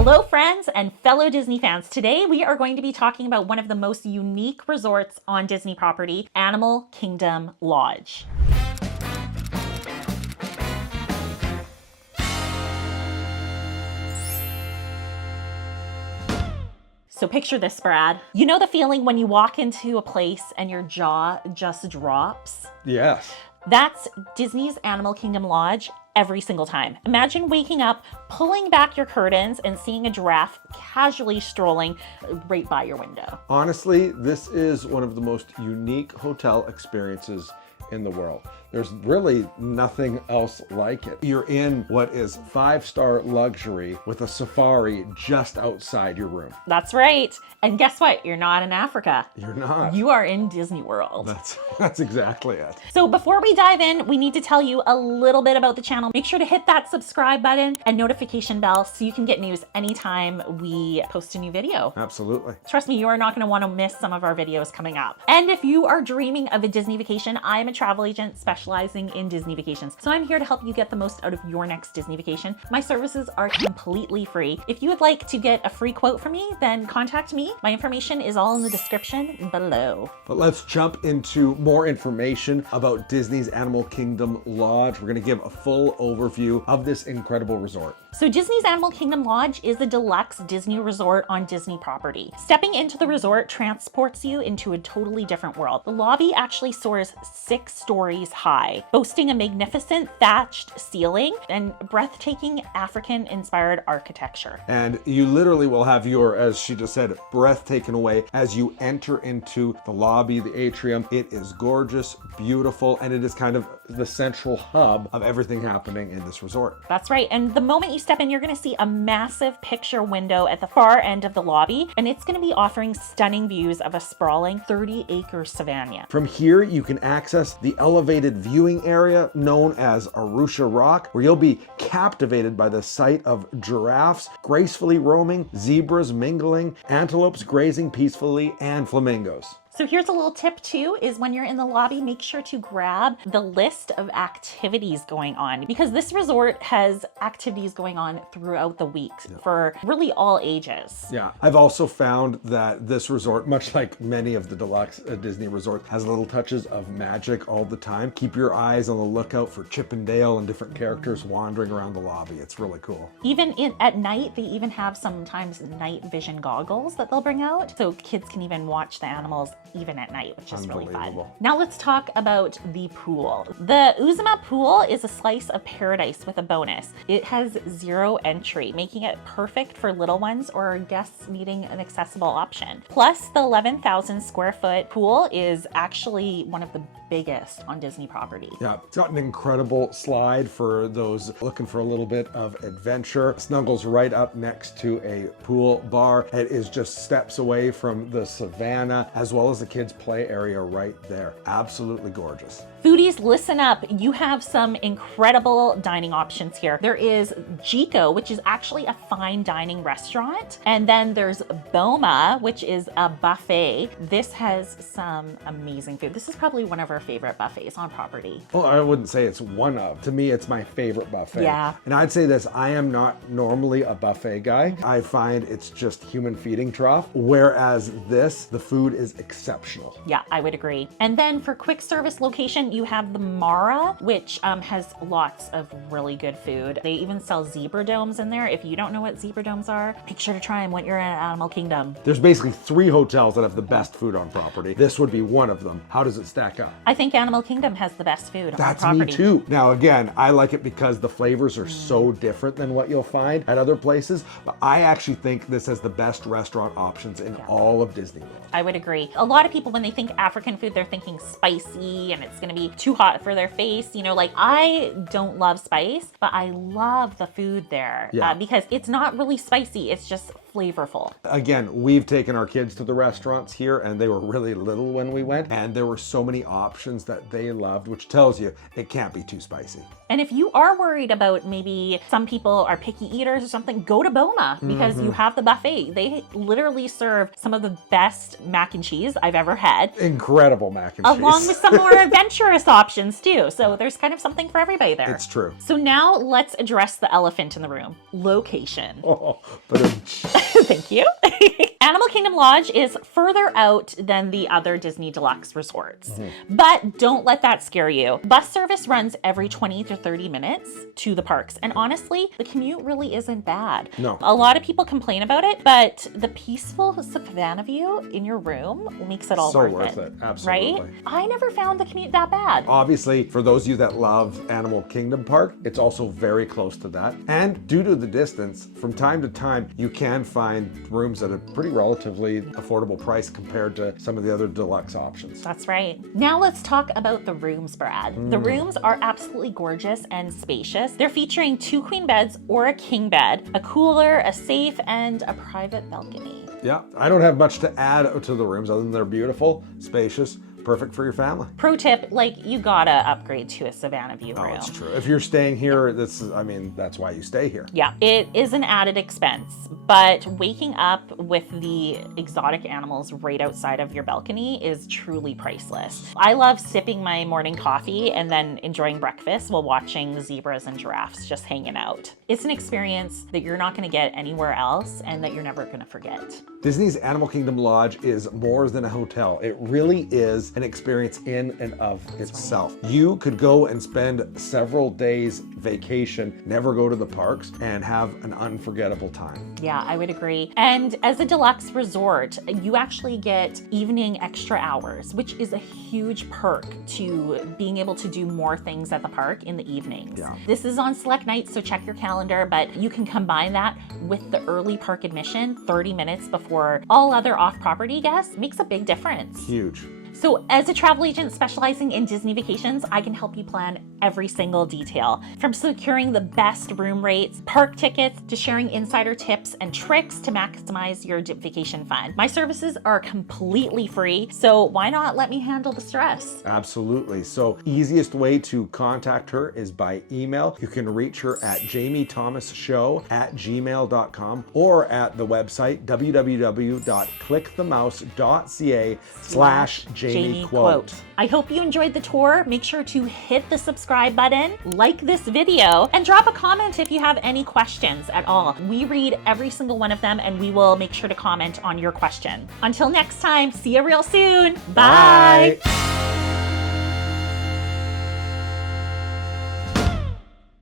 Hello friends and fellow Disney fans. Today we are going to be talking about one of the most unique resorts on Disney property, Animal Kingdom Lodge. So picture this, Brad. You know the feeling when you walk into a place and your jaw just drops? Yes. That's Disney's Animal Kingdom Lodge every single time. Imagine waking up, pulling back your curtains, and seeing a giraffe casually strolling right by your window. Honestly, this is one of the most unique hotel experiences in the world. There's really nothing else like it. You're in what is 5-star luxury with a safari just outside your room. That's right. And guess what? You're not in Africa. You're not. You are in Disney World. That's exactly it. So before we dive in, we need to tell you a little bit about the channel. Make sure to hit that subscribe button and notification bell so you can get news anytime we post a new video. Absolutely. Trust me, you are not going to want to miss some of our videos coming up. And if you are dreaming of a Disney vacation, I am a travel agent specializing in Disney vacations. So I'm here to help you get the most out of your next Disney vacation. My services are completely free. If you would like to get a free quote from me, then contact me. My information is all in the description below. But let's jump into more information about Disney's Animal Kingdom Lodge. We're going to give a full overview of this incredible resort. So Disney's Animal Kingdom Lodge is a deluxe Disney resort on Disney property. Stepping into the resort transports you into a totally different world. The lobby actually soars 6 stories high, boasting a magnificent thatched ceiling and breathtaking African-inspired architecture. And you literally will have your, as she just said, breath taken away as you enter into the lobby, the atrium. It is gorgeous, beautiful, and it is kind of the central hub of everything happening in this resort. That's right. And the moment you step in, you're going to see a massive picture window at the far end of the lobby, and it's going to be offering stunning views of a sprawling 30-acre savannah. From here, you can access the elevated viewing area known as Arusha Rock, where you'll be captivated by the sight of giraffes gracefully roaming, zebras mingling, antelopes grazing peacefully, and flamingos. So here's a little tip too, is when you're in the lobby, make sure to grab the list of activities going on, because this resort has activities going on throughout the week for really all ages. Yeah, I've also found that this resort, much like many of the deluxe Disney resorts, has little touches of magic all the time. Keep your eyes on the lookout for Chip and Dale and different characters wandering around the lobby. It's really cool. Even at night, they even have sometimes night vision goggles that they'll bring out, so kids can even watch the animals even at night, which is really fun. Now let's talk about the pool. The Uzuma pool is a slice of paradise with a bonus. It has 0 entry, making it perfect for little ones or guests needing an accessible option. Plus, the 11,000 square foot pool is actually one of the biggest on Disney property. Yeah, it's got an incredible slide for those looking for a little bit of adventure. It snuggles right up next to a pool bar. It is just steps away from the savannah, as well as the kids' play area right there. Absolutely gorgeous. Foodies, listen up. You have some incredible dining options here. There is Jico, which is actually a fine dining restaurant. And then there's Boma, which is a buffet. This has some amazing food. This is probably one of our favorite buffets on property. Well, I wouldn't say it's one of. To me, it's my favorite buffet. Yeah. And I'd say this, I am not normally a buffet guy. I find it's just human feeding trough, whereas this, the food is exceptional. Yeah, I would agree. And then for quick service location, you have the Mara, which has lots of really good food. They even sell zebra domes in there. If you don't know what zebra domes are, make sure to try them when you're in Animal Kingdom. There's basically 3 hotels that have the best food on property. This would be one of them. How does it stack up? I think Animal Kingdom has the best food on That's property. me too. Now again, I like it because the flavors are so different than what you'll find at other places, but I actually think this has the best restaurant options in all of Disney World. I would agree. A lot of people, when they think African food, they're thinking spicy and it's gonna be too hot for their face. You know, like I don't love spice, but I love the food there because it's not really spicy. It's just flavorful. Again, we've taken our kids to the restaurants here and they were really little when we went, and there were so many options that they loved, which tells you it can't be too spicy. And if you are worried about maybe some people are picky eaters or something, go to Boma because you have the buffet. They literally serve some of the best mac and cheese I've ever had. Incredible mac and cheese. Along with some more adventurous options too. So there's kind of something for everybody there. It's true. So now let's address the elephant in the room. Location. Oh, but Thank you. Animal Kingdom Lodge is further out than the other Disney Deluxe resorts. But don't let that scare you. Bus service runs every 20 to 30 minutes to the parks. And honestly, the commute really isn't bad. No. A lot of people complain about it, but the peaceful savannah view in your room makes it all worth it. Absolutely. Right? I never found the commute that bad. Obviously, for those of you that love Animal Kingdom Park, it's also very close to that. And due to the distance, from time to time, you can find rooms at a pretty relatively affordable price compared to some of the other deluxe options. That's right. Now let's talk about the rooms, Brad. The rooms are absolutely gorgeous and spacious. They're featuring 2 queen beds or a king bed, a cooler, a safe, and a private balcony. Yeah, I don't have much to add to the rooms other than they're beautiful, spacious, perfect for your family. Pro tip, like you gotta upgrade to a Savannah View room. Oh, it's true. If you're staying here, that's why you stay here. Yeah, it is an added expense, but waking up with the exotic animals right outside of your balcony is truly priceless. I love sipping my morning coffee and then enjoying breakfast while watching the zebras and giraffes just hanging out. It's an experience that you're not gonna get anywhere else and that you're never gonna forget. Disney's Animal Kingdom Lodge is more than a hotel. It really is an experience in and of itself. You could go and spend several days vacation, never go to the parks, and have an unforgettable time. Yeah, I would agree. And as a deluxe resort, you actually get evening extra hours, which is a huge perk to being able to do more things at the park in the evenings. Yeah. This is on select nights, so check your calendar, but you can combine that with the early park admission 30 minutes before all other off-property guests. Makes a big difference. Huge. So as a travel agent specializing in Disney vacations, I can help you plan every single detail. From securing the best room rates, park tickets, to sharing insider tips and tricks to maximize your vacation fun. My services are completely free, so why not let me handle the stress? Absolutely. So easiest way to contact her is by email. You can reach her at jamiethomasshow@gmail.com or at the website www.clickthemouse.ca/Jamie Quote. I hope you enjoyed the tour. Make sure to hit the subscribe button, like this video, and drop a comment if you have any questions at all. We read every single one of them and we will make sure to comment on your question. Until next time, see you real soon. Bye. Bye.